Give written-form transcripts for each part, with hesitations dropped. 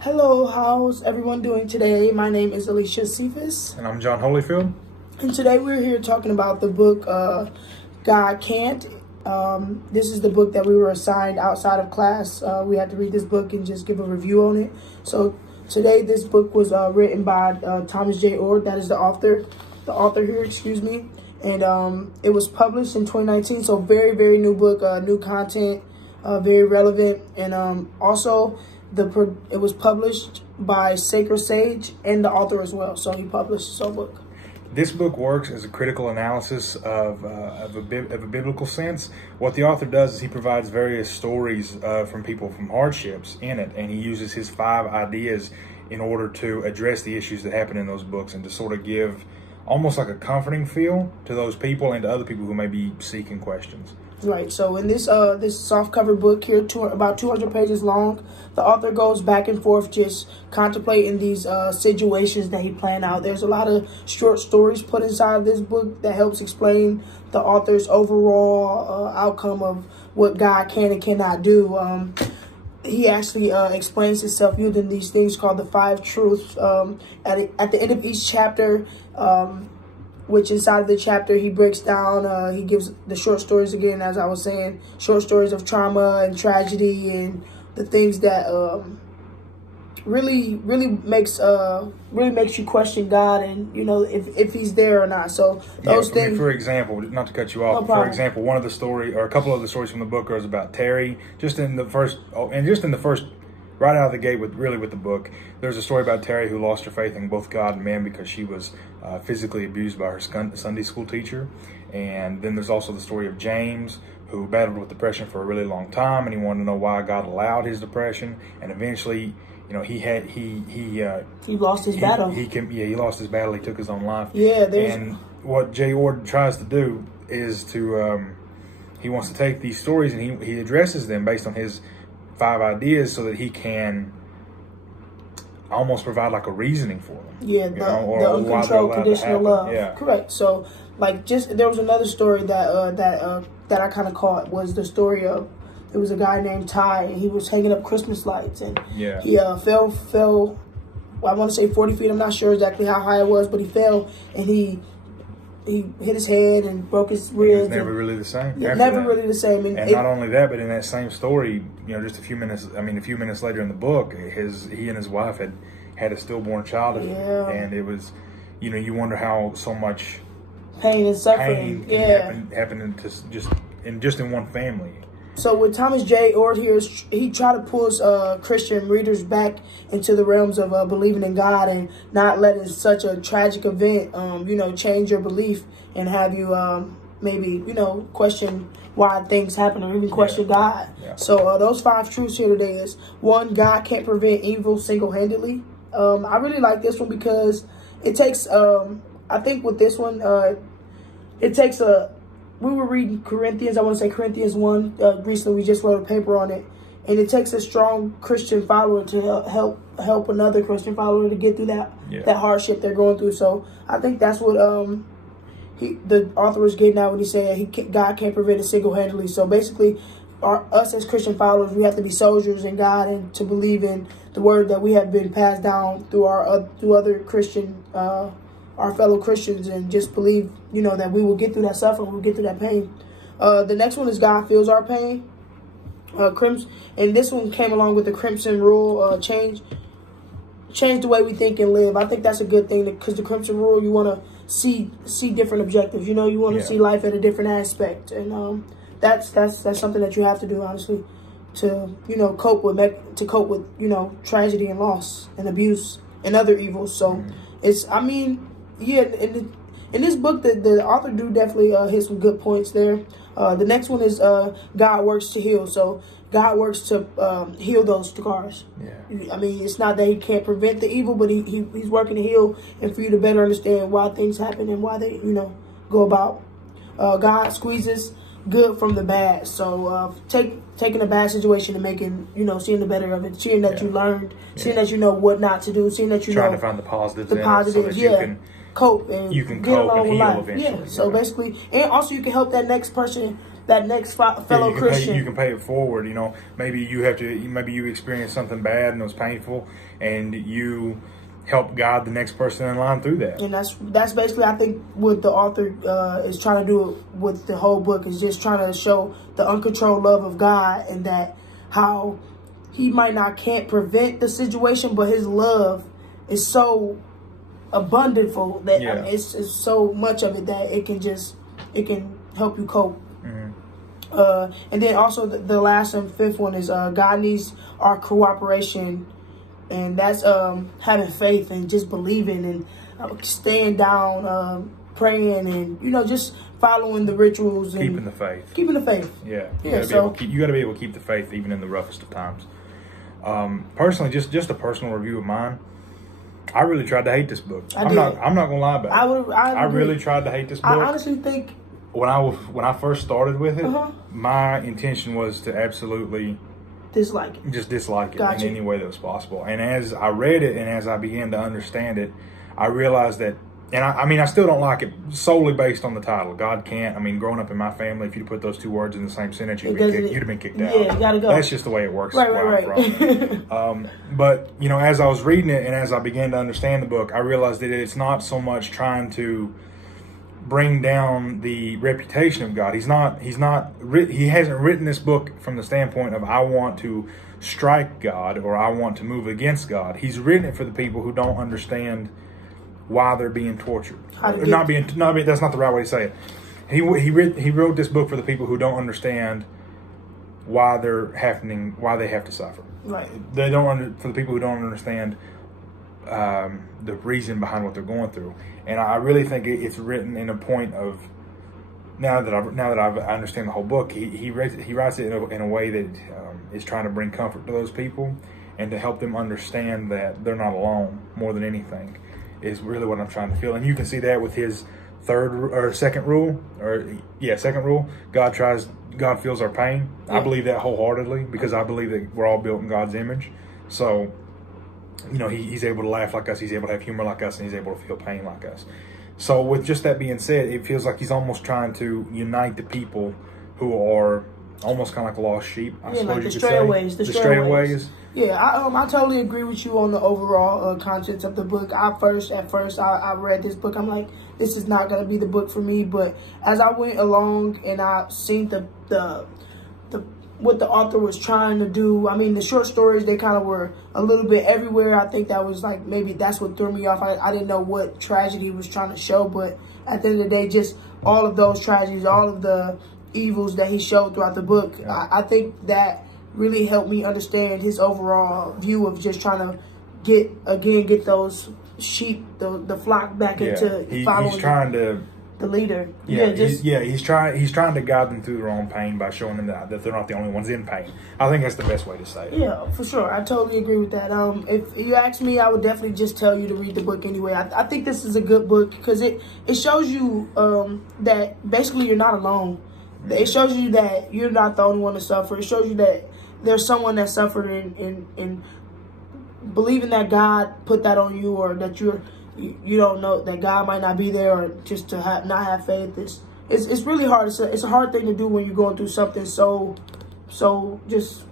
Hello, how's everyone doing today? My name is Alicia Cephas. And I'm John Holyfield. And today we're here talking about the book, God Can't. This is the book that we were assigned outside of class. We had to read this book and just give a review on it. So today this book was written by Thomas J. Oord. That is the author here, excuse me. And it was published in 2019. So very, very new book, new content, very relevant. And also, it was published by Sacred Sage and the author as well. So he published his own book. This book works as a critical analysis of a biblical sense. What the author does is he provides various stories from people from hardships in it, and he uses his 5 ideas in order to address the issues that happen in those books and to sort of give almost like a comforting feel to those people and to other people who may be seeking questions. Right. So in this soft-cover book here, about 200 pages long, the author goes back and forth just contemplating these situations that he planned out. There's a lot of short stories put inside this book that helps explain the author's overall outcome of what God can and cannot do. He actually explains himself using these things called the 5 truths. At the end of each chapter, which inside of the chapter he breaks down, he gives the short stories again, as I was saying, short stories of trauma and tragedy and the things that really makes you question God and, you know, if he's there or not. So those things. For example, not to cut you off, no for example, one of the story or a couple of the stories from the book is about Terry. Just in the first, right out of the gate with the book, there's a story about Terry who lost her faith in both God and man because she was physically abused by her Sunday school teacher. And then there's also the story of James, who battled with depression for a really long time, and he wanted to know why God allowed his depression. And eventually, you know, he lost his battle. He lost his battle. He took his own life. Yeah. And what J. Oord tries to do is to he wants to take these stories and he addresses them based on his 5 ideas so that he can almost provide like a reasoning for them. Yeah, the uncontrolled conditional love. Yeah. Correct. So, like, there was another story that I kind of caught was the story of, it was a guy named Ty, and he was hanging up Christmas lights, and he fell, I want to say 40 feet. I'm not sure exactly how high it was, but he fell, and he hit his head and broke his ribs. It was never really the same. Yeah, never really the same. And not only that, but in that same story, you know, just a few minutes later in the book, he and his wife had a stillborn child, and it was, you know, you wonder how so much pain and suffering happened just in one family. So with Thomas J. Oord here, he tried to pull Christian readers back into the realms of believing in God and not letting such a tragic event, you know, change your belief and have you maybe, you know, question why things happen or even question God. Yeah. So those 5 truths here today is, 1, God can't prevent evil single-handedly. I really like this one because it takes, I think with this one, it takes we were reading Corinthians, I want to say Corinthians 1, recently we just wrote a paper on it. And it takes a strong Christian follower to help another Christian follower to get through that hardship they're going through. So I think that's what the author was getting at when he said God can't prevent it single-handedly. So basically, us as Christian followers, we have to be soldiers in God and to believe in the word that we have been passed down through through other Christian our fellow Christians, and just believe, you know, that we will get through that suffering, we'll get through that pain. The next one is God feels our pain. And this one came along with the Crimson Rule, change the way we think and live. I think that's a good thing, because the Crimson Rule, you want to see different objectives. You know, you want to see life at a different aspect, and that's something that you have to do, honestly, to, you know, cope with you know, tragedy and loss and abuse and other evils. So it's, I mean, yeah, in this book, the author definitely hit some good points there. The next one is God works to heal. So God works to heal those scars. Yeah. I mean, it's not that he can't prevent the evil, but he's working to heal and for you to better understand why things happen and why they, you know, go about. God squeezes good from the bad. So taking a bad situation and making, you know, seeing the better of it, seeing that you learned, seeing that you know what not to do, seeing that you trying know to find the positives, so that you can cope and you can get cope along and with heal life. eventually. Yeah. So basically, and also you can help that next person that next fellow Christian. You can pay it forward. You know, maybe you experience something bad and it was painful, and you help guide the next person in line through that. And that's basically, I think, what the author is trying to do with the whole book, is just trying to show the uncontrolled love of God, and that how he can't prevent the situation, but his love is so abundant for that. I mean, it's so much of it that it can help you cope. And then also the last and fifth one is God needs our cooperation, and that's having faith and just believing and staying down, praying, and just following the rituals and keeping the faith. Keeping the faith. Yeah, you got to be able to keep the faith even in the roughest of times. Personally, just a personal review of mine. I really tried to hate this book. I'm not gonna lie about it. I really tried to hate this book. I honestly think when I first started with it, my intention was to absolutely dislike it. Just dislike it in any way that was possible. And as I read it and as I began to understand it, I realized that, and I mean, I still don't like it solely based on the title. God can't. I mean, growing up in my family, if you put those two words in the same sentence, you'd have been kicked out. Yeah, you gotta go. That's just the way it works. Right. I'm from. But, as I was reading it and as I began to understand the book, I realized that it's not so much trying to bring down the reputation of God. He hasn't written this book from the standpoint of I want to strike God or I want to move against God. He's written it for the people who don't understand why they're being tortured. That's not the right way to say it. He wrote this book for the people who don't understand why they have to suffer. Right. For the people who don't understand the reason behind what they're going through. And I really think it's written in a point of, now that I understand the whole book, he writes it in a way that is trying to bring comfort to those people and to help them understand that they're not alone more than anything, is really what I'm trying to feel. And you can see that with his second rule. God feels our pain. Yeah. I believe that wholeheartedly, because I believe that we're all built in God's image. So, he's able to laugh like us, he's able to have humor like us, and he's able to feel pain like us. So with just that being said, it feels like he's almost trying to unite the people who are almost kind of like lost sheep, I suppose like you could say. The strayaways. Yeah, I totally agree with you on the overall contents of the book. At first I read this book, I'm like, this is not going to be the book for me. But as I went along and I seen what the author was trying to do, I mean, the short stories, they kind of were a little bit everywhere. I think that was like, maybe that's what threw me off. I didn't know what tragedy he was trying to show, but at the end of the day, just all of those tragedies, all of the evils that he showed throughout the book, I think that really helped me understand his overall view of just trying to get those sheep, the flock back into following. He's trying to the leader. He's trying to guide them through their own pain by showing them that they're not the only ones in pain. I think that's the best way to say it. Yeah, for sure. I totally agree with that. If you ask me, I would definitely just tell you to read the book anyway. I think this is a good book because it shows you that basically you're not alone. It shows you that you're not the only one to suffer. It shows you that there's someone that suffered in believing that God put that on you, or that you don't know that God might not be there, or just to not have faith. It's really hard. It's a hard thing to do when you're going through something so just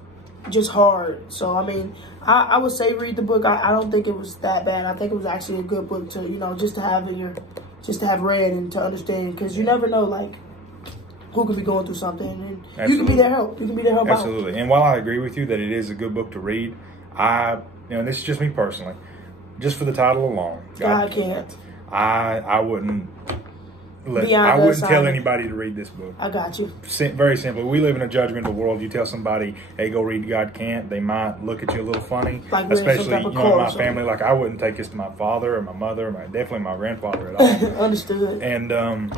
hard. So I mean, I would say read the book. I don't think it was that bad. I think it was actually a good book to just to have read and to understand, because you never know like who could be going through something, and Absolutely. You can be their help. You can be their help. Absolutely. Out. And while I agree with you that it is a good book to read, this is just me personally. Just for the title alone, God can't. I wouldn't tell anybody to read this book. I got you. Very simply, we live in a judgmental world. You tell somebody, "Hey, go read God Can't," they might look at you a little funny. Like especially in my family. Like I wouldn't take this to my father or my mother, definitely my grandfather at all. Understood. And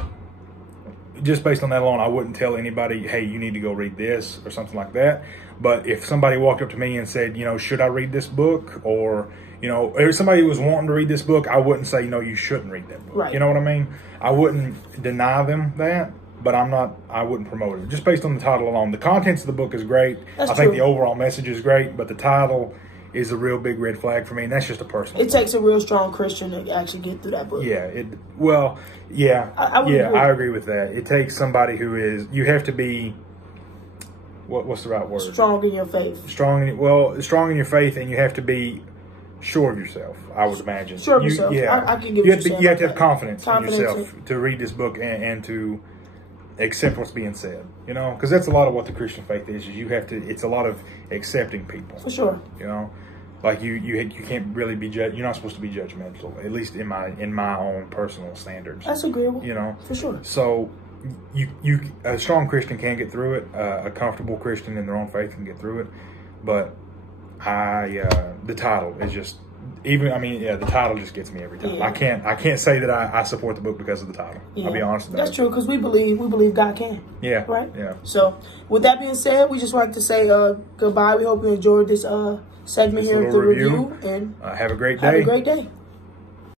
just based on that alone, I wouldn't tell anybody, "Hey, you need to go read this" or something like that. But if somebody walked up to me and said, "Should I read this book?" or if somebody was wanting to read this book, I wouldn't say, you shouldn't read that book. Right. You know what I mean? I wouldn't deny them that, but I wouldn't promote it. Just based on the title alone. The contents of the book is great. That's I think true. the overall message is great, but the title is a real big red flag for me, and that's just a personal. It takes a real strong Christian to actually get through that book. Yeah. I agree with that. It takes somebody who is. You have to be. What's the right word? Strong in your faith. Strong in your faith, and you have to be sure of yourself. I would imagine. Sure of yourself. Yeah. I can give you you. You have to have confidence in yourself to read this book and to accept what's being said. You know, because that's a lot of what the Christian faith is. You have to. It's a lot of accepting people. For sure. You know, like you can't really be judged. You're not supposed to be judgmental. At least in my own personal standards. That's agreeable. You know, for sure. So. A strong Christian can get through it. A comfortable Christian in their own faith can get through it. But the title is just the title just gets me every time. Yeah. I can't say that I support the book because of the title. Yeah. I'll be honest with that. That's true, because we believe God can. Yeah. Right? Yeah. So with that being said, we just like to say goodbye. We hope you enjoyed this segment here of the review, and have a great day. Have a great day.